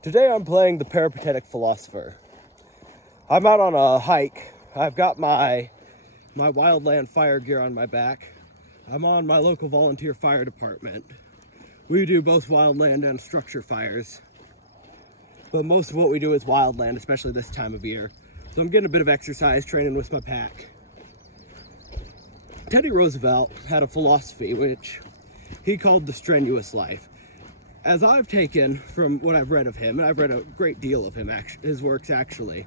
Today I'm playing the peripatetic philosopher. I'm out on a hike. I've got my wildland fire gear on my back. I'm on my local volunteer fire department. We do both wildland and structure fires. But most of what we do is wildland, especially this time of year. So I'm getting a bit of exercise training with my pack. Teddy Roosevelt had a philosophy which he called the strenuous life. As I've taken from what I've read of him, and I've read a great deal of his works actually,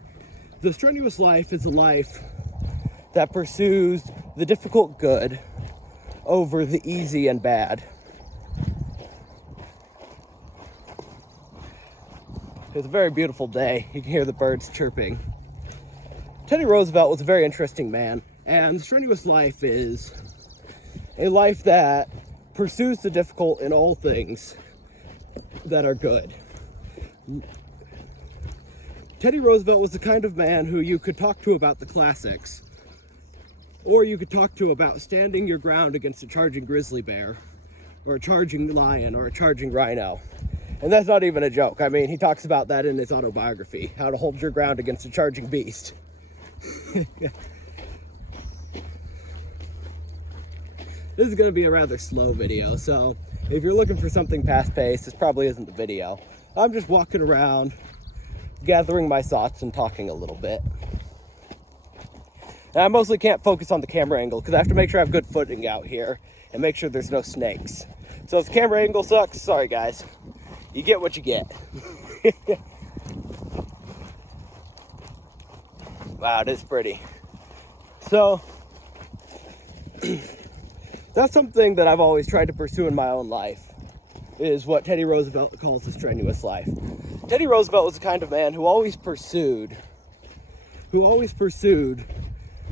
the strenuous life is a life that pursues the difficult good over the easy and bad. It's a very beautiful day. You can hear the birds chirping. Teddy Roosevelt was a very interesting man, and the strenuous life is a life that pursues the difficult in all things that are good. Teddy Roosevelt was the kind of man who you could talk to about the classics, or you could talk to about standing your ground against a charging grizzly bear, or a charging lion, or a charging rhino. And that's not even a joke. I mean, he talks about that in his autobiography, how to hold your ground against a charging beast. This is going to be a rather slow video, so if you're looking for something fast-paced, this probably isn't the video. I'm just walking around, gathering my thoughts and talking a little bit. And I mostly can't focus on the camera angle because I have to make sure I have good footing out here and make sure there's no snakes. So if the camera angle sucks, sorry guys. You get what you get. Wow, it is pretty. So that's something that I've always tried to pursue in my own life, is what Teddy Roosevelt calls the strenuous life. Teddy Roosevelt was the kind of man who always pursued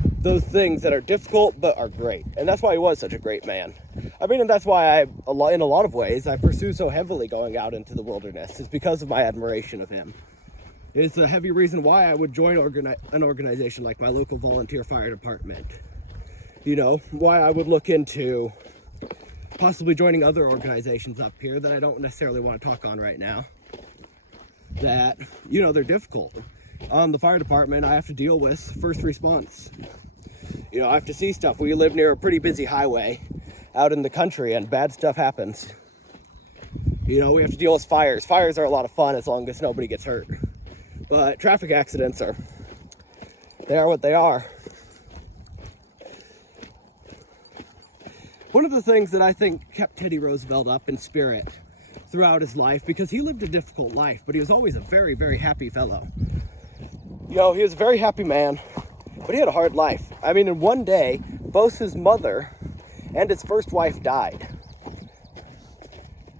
those things that are difficult but are great. And that's why he was such a great man. I mean, and that's why in a lot of ways, I pursue so heavily going out into the wilderness. It's because of my admiration of him. It's a heavy reason why I would join an organization like my local volunteer fire department. You know, why I would look into possibly joining other organizations up here that I don't necessarily want to talk on right now. That, you know, they're difficult. On the fire department, I have to deal with first response. You know, I have to see stuff. We live near a pretty busy highway out in the country, and bad stuff happens. You know, we have to deal with fires. Fires are a lot of fun as long as nobody gets hurt. But traffic accidents are what they are. One of the things that I think kept Teddy Roosevelt up in spirit throughout his life, because he lived a difficult life, but he was always a very, very happy fellow. You know, he was a very happy man, but he had a hard life. I mean, in one day, both his mother and his first wife died.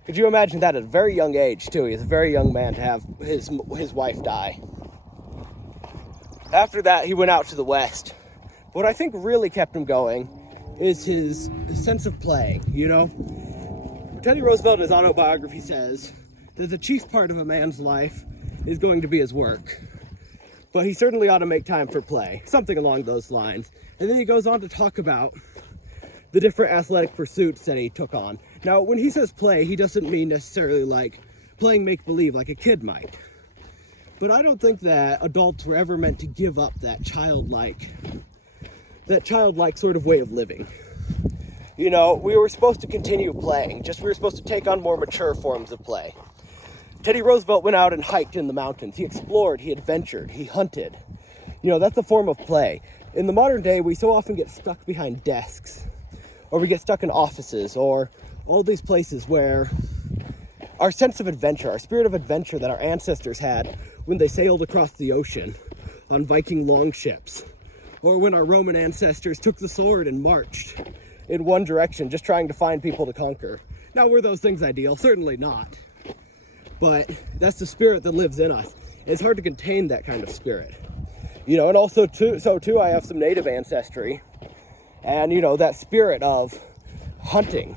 Could you imagine that at a very young age, too? He was a very young man to have his wife die. After that, he went out to the West. What I think really kept him going is his sense of play, you know? Teddy Roosevelt in his autobiography says that the chief part of a man's life is going to be his work. But he certainly ought to make time for play, something along those lines. And then he goes on to talk about the different athletic pursuits that he took on. Now, when he says play, he doesn't mean necessarily like playing make-believe like a kid might. But I don't think that adults were ever meant to give up that childlike sort of way of living. You know, we were supposed to continue playing, just we were supposed to take on more mature forms of play. Teddy Roosevelt went out and hiked in the mountains. He explored, he adventured, he hunted. You know, that's a form of play. In the modern day, we so often get stuck behind desks, or we get stuck in offices, or all these places where our sense of adventure, our spirit of adventure that our ancestors had when they sailed across the ocean on Viking longships, or when our Roman ancestors took the sword and marched in one direction, just trying to find people to conquer. Now, were those things ideal? Certainly not. But that's the spirit that lives in us. It's hard to contain that kind of spirit. You know, and also, I have some native ancestry. And, you know, that spirit of hunting,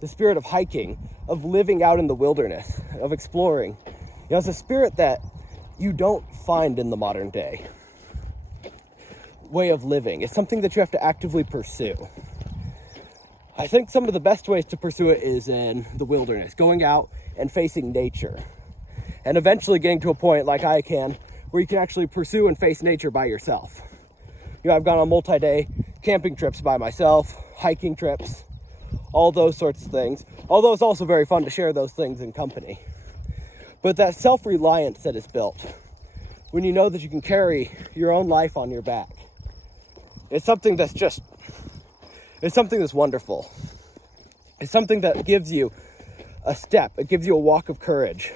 the spirit of hiking, of living out in the wilderness, of exploring. You know, it's a spirit that you don't find in the modern day way of living. It's something that you have to actively pursue. I think some of the best ways to pursue it is in the wilderness, going out and facing nature. and eventually getting to a point like I can where you can actually pursue and face nature by yourself. I've gone on multi-day camping trips by myself, hiking trips, all those sorts of things. Although it's also very fun to share those things in company. But that self-reliance that is built, when you know that you can carry your own life on your back, it's something that's wonderful. It's something that gives you a step. It gives you a walk of courage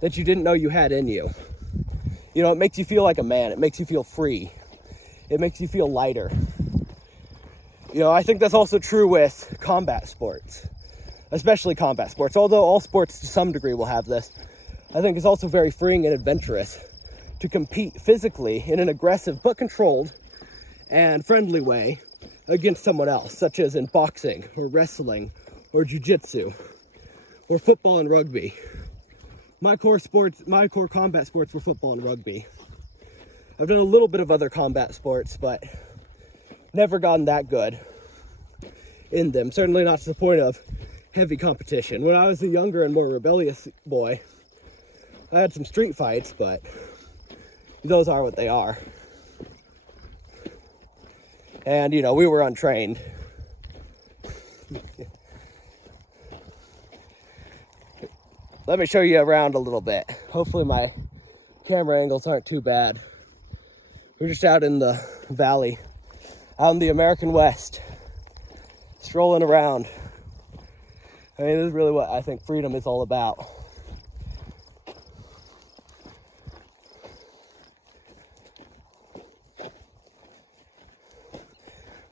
that you didn't know you had in you. It makes you feel like a man. It makes you feel free. It makes you feel lighter. I think that's also true with combat sports, especially combat sports. Although all sports to some degree will have this, I think it's also very freeing and adventurous to compete physically in an aggressive but controlled and friendly way against someone else, such as in boxing or wrestling or jiu-jitsu or football and rugby. My core combat sports were football and rugby. I've done a little bit of other combat sports, but never gotten that good in them. Certainly not to the point of heavy competition. When I was a younger and more rebellious boy, I had some street fights, but those are what they are. And, we were untrained. Let me show you around a little bit. Hopefully my camera angles aren't too bad. We're just out in the valley, out in the American West, strolling around. This is really what I think freedom is all about.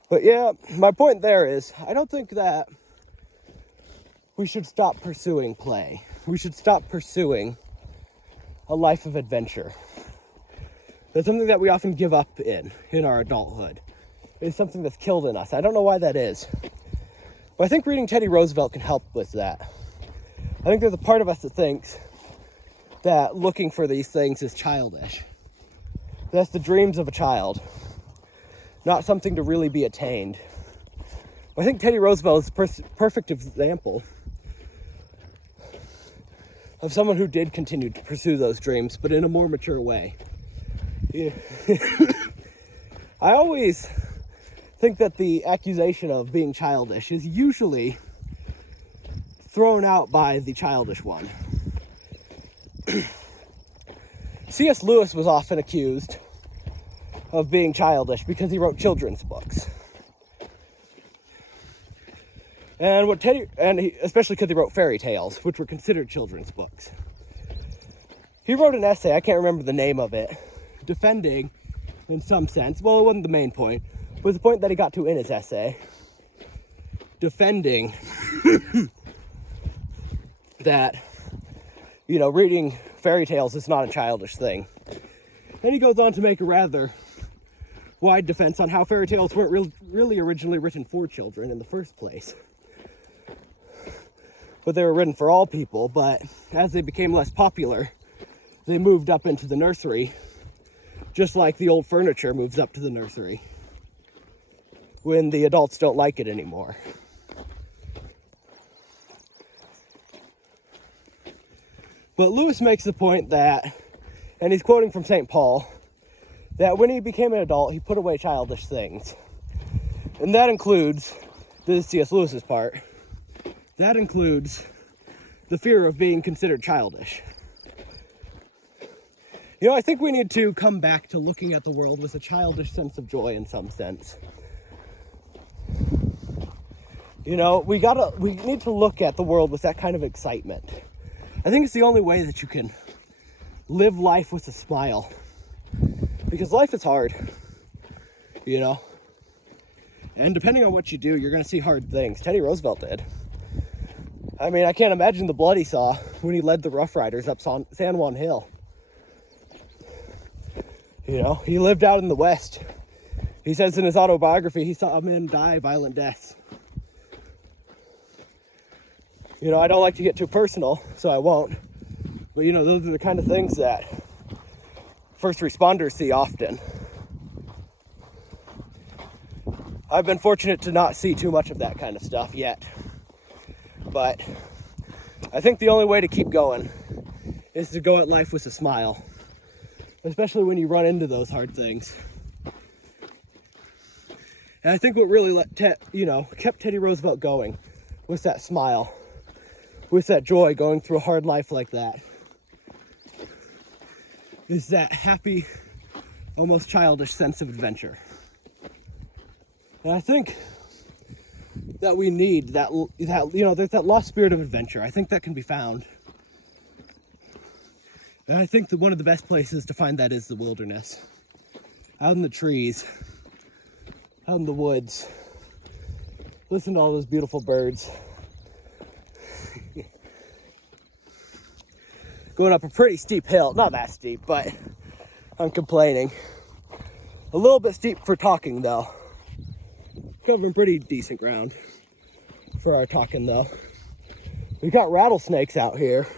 But yeah, my point there is, I don't think that we should stop pursuing play. We should stop pursuing a life of adventure. That's something that we often give up in our adulthood. It's something that's killed in us. I don't know why that is. But I think reading Teddy Roosevelt can help with that. I think there's a part of us that thinks that looking for these things is childish. That's the dreams of a child, not something to really be attained. But I think Teddy Roosevelt is a perfect example of someone who did continue to pursue those dreams, but in a more mature way. Yeah. I always think that the accusation of being childish is usually thrown out by the childish one. C.S. Lewis was often accused of being childish because he wrote children's books. Especially because he wrote fairy tales, which were considered children's books. He wrote an essay, I can't remember the name of it, defending, in some sense, well, it wasn't the main point, but it was the point that he got to in his essay, defending that, reading fairy tales is not a childish thing. Then he goes on to make a rather wide defense on how fairy tales weren't really originally written for children in the first place. But they were written for all people, but as they became less popular, they moved up into the nursery, just like the old furniture moves up to the nursery when the adults don't like it anymore. But Lewis makes the point that, and he's quoting from St. Paul, that when he became an adult, he put away childish things. And that includes, this is C.S. Lewis's part, that includes the fear of being considered childish. I think we need to come back to looking at the world with a childish sense of joy in some sense. We need to look at the world with that kind of excitement. I think it's the only way that you can live life with a smile. Because life is hard, And depending on what you do, you're going to see hard things. Teddy Roosevelt did. I can't imagine the blood he saw when he led the Rough Riders up San Juan Hill. He lived out in the West. He says in his autobiography he saw men die violent deaths. I don't like to get too personal, so I won't. But, those are the kind of things that first responders see often. I've been fortunate to not see too much of that kind of stuff yet. But I think the only way to keep going is to go at life with a smile, especially when you run into those hard things. And I think what really kept Teddy Roosevelt going was that smile, with that joy going through a hard life like that. Is that happy, almost childish sense of adventure. And I think that we need that there's that lost spirit of adventure. I think that can be found. And I think that one of the best places to find that is the wilderness. Out in the trees, out in the woods. Listen to all those beautiful birds. Going up a pretty steep hill. Not that steep, but I'm complaining. A little bit steep for talking, though. Covering pretty decent ground for our talking, though. We got rattlesnakes out here,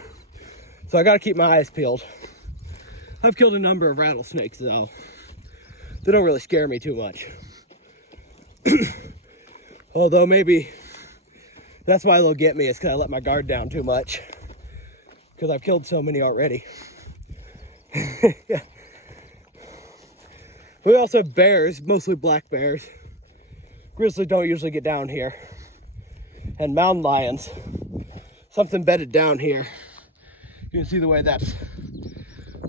so I gotta keep my eyes peeled. I've killed a number of rattlesnakes, though. They don't really scare me too much. Although maybe that's why they'll get me, is because I let my guard down too much. Because I've killed so many already. We also have bears, mostly black bears. Grizzlies don't usually get down here. And mountain lions. Something bedded down here. You can see the way that's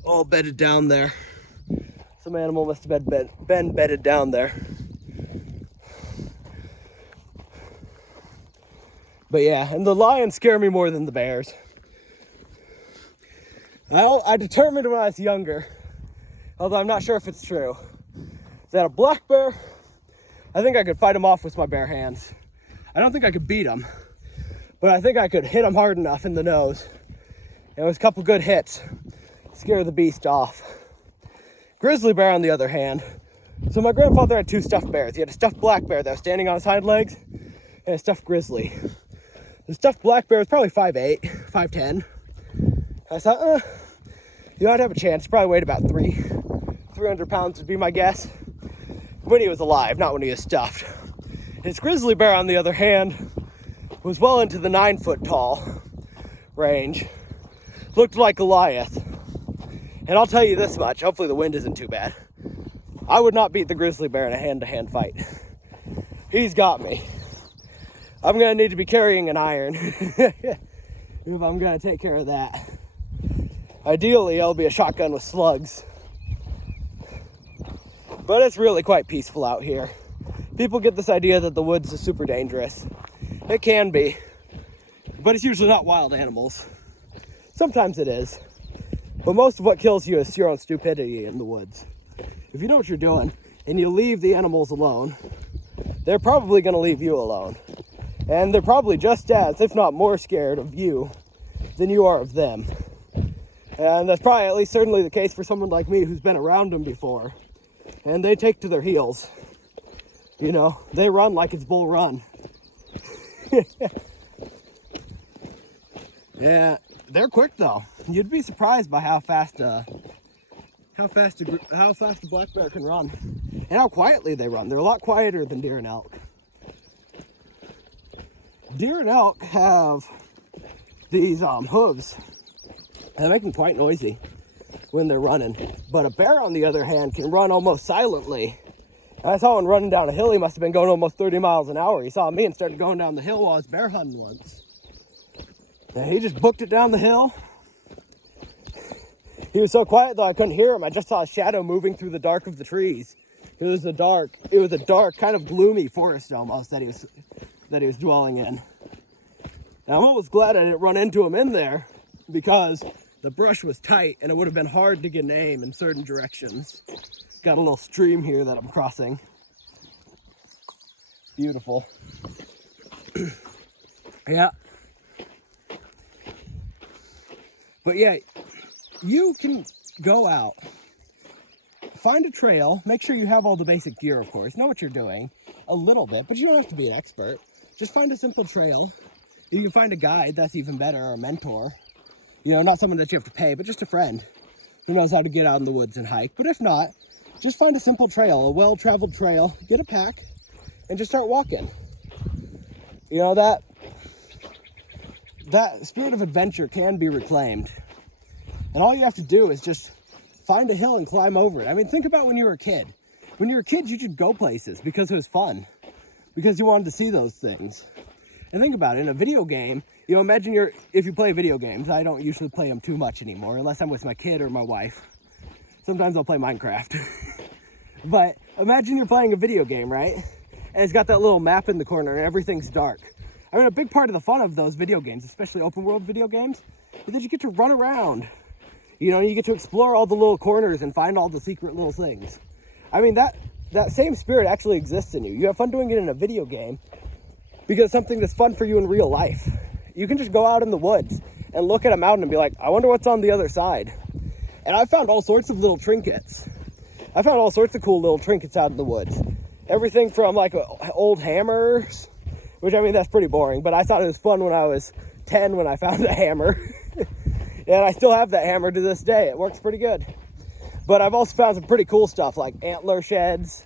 all bedded down there. Some animal must have been bedded down there. But yeah, and the lions scare me more than the bears. I determined when I was younger, although I'm not sure if it's true, that a black bear, I think I could fight him off with my bare hands. I don't think I could beat him, but I think I could hit him hard enough in the nose. And with a couple good hits, scare the beast off. Grizzly bear, on the other hand. So my grandfather had two stuffed bears. He had a stuffed black bear that was standing on his hind legs, and a stuffed grizzly. The stuffed black bear was probably 5'8", 5'10". I thought, I'd have a chance. Probably weighed about 300 pounds would be my guess. When he was alive, not when he was stuffed. His grizzly bear, on the other hand, was well into the 9-foot tall range. Looked like Goliath. And I'll tell you this much, hopefully the wind isn't too bad. I would not beat the grizzly bear in a hand-to-hand fight. He's got me. I'm gonna need to be carrying an iron if I'm gonna take care of that. Ideally, it'll be a shotgun with slugs. But it's really quite peaceful out here. People get this idea that the woods is super dangerous. It can be, but it's usually not wild animals. Sometimes it is. But most of what kills you is your own stupidity in the woods. If you know what you're doing and you leave the animals alone, they're probably going to leave you alone. And they're probably just as, if not more, scared of you than you are of them. And that's probably at least certainly the case for someone like me who's been around them before. And they take to their heels. You know, they run like it's Bull Run. Yeah, they're quick though. You'd be surprised by how fast a black bear can run, and how quietly they run. They're a lot quieter than deer and elk. Deer and elk have these hooves, and they make them quite noisy when they're running. But a bear, on the other hand, can run almost silently. And I saw one running down a hill. He must have been going almost 30 miles an hour. He saw me and started going down the hill while I was bear hunting once. And he just booked it down the hill. He was so quiet though I couldn't hear him. I just saw a shadow moving through the dark of the trees. It was a dark, kind of gloomy forest almost that he was dwelling in. And I'm almost glad I didn't run into him in there, because the brush was tight and it would have been hard to get an aim in certain directions. Got a little stream here that I'm crossing. Beautiful. Yeah. But yeah, you can go out, find a trail, make sure you have all the basic gear, of course, know what you're doing a little bit, but you don't have to be an expert. Just find a simple trail. You can find a guide, that's even better, or a mentor. You know, not someone that you have to pay, but just a friend who knows how to get out in the woods and hike. But if not, just find a simple trail, a well-traveled trail, get a pack, and just start walking. You know, that spirit of adventure can be reclaimed. And all you have to do is just find a hill and climb over it. I mean, think about when you were a kid. When you were a kid, you should go places because it was fun, because you wanted to see those things. And think about it, in a video game, you know, imagine if you play video games, I don't usually play them too much anymore, unless I'm with my kid or my wife. Sometimes I'll play Minecraft. But imagine you're playing a video game, right? And it's got that little map in the corner and everything's dark. I mean, a big part of the fun of those video games, especially open world video games, is that you get to run around. You know, you get to explore all the little corners and find all the secret little things. I mean, that same spirit actually exists in you. You have fun doing it in a video game because it's something that's fun for you in real life. You can just go out in the woods and look at a mountain and be like, I wonder what's on the other side. And I found all sorts of little trinkets. I found all sorts of cool little trinkets out in the woods. Everything from like old hammers, which I mean, that's pretty boring, but I thought it was fun when I was 10 when I found a hammer. And I still have that hammer to this day. It works pretty good. But I've also found some pretty cool stuff like antler sheds,